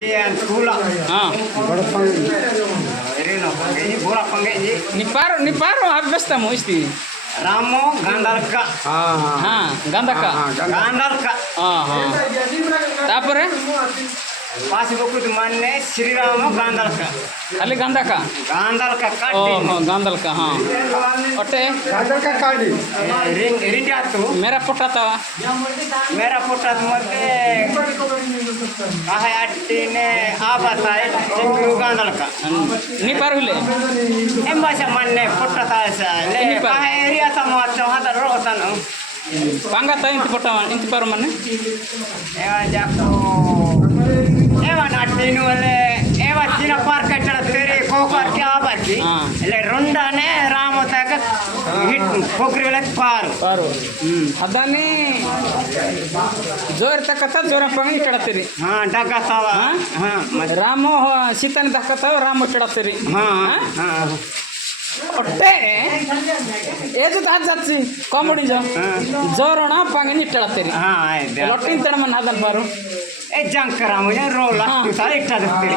Ni paro habestamu isti. Ramo Gandalka. Gandaka. Gandalka. Tapore Pasi boku tu manne Sri Ramo Gandalka. ಅಲ್ಲಿ ಗಂಧಕ Gandalka ಓಹ್ kadi. ಗಂಧಲ್ಕ ಒಟ್ಟೆ Gandalka kadi. Ring atu. ಮೇರಾ ಪುಟ್ಟತವ Mera potat mate. Kahe attine abata Cingru Gandalka. ನೀ ಪಾರುಲೆ Embasa manne potata sa. Le Ini par. kahe area sama hada rotan. ಪಂಗತ ಇಂತಿ ಪುಟ್ಟ ಇಂತಿ ಪಾರು ಮನೆ Ewa jako. Ewa nattinu le. Ewa Cina park achara tere kokar ke abaki. Le ronda ne Ramo taka hit pokri le paru. ಪಾರು ಅದಾನಿ ಜೋರ್ ತಕ್ಕತ್ತ ಜೋರ ಪಂಗ ಇಟ್ಟಡತ್ತೀರಿ Ha daga tawa. Ha. ರಾಮ ಸೀತನ ದಕ್ಕತ್ತವ ರಾಮ ಇಟ್ಟಡತ್ತೀರಿ Ha. Ha. ಒಟ್ಟೆ ಏಜು ತಾಜ್ ಹಚ್ಚಿ ಕಾಮಿಡಿ ಜೋರೋಣ ಪಂಗನಿ ಇಟ್ಟಳತ್ತೀರಿ Ha. Ay. ಲೊಟ್ಟಿನ ತಡ ಮನ್ ಅದನ್ ಪಾರು Eh jangkaramu ya rola. Tadi itta daktari.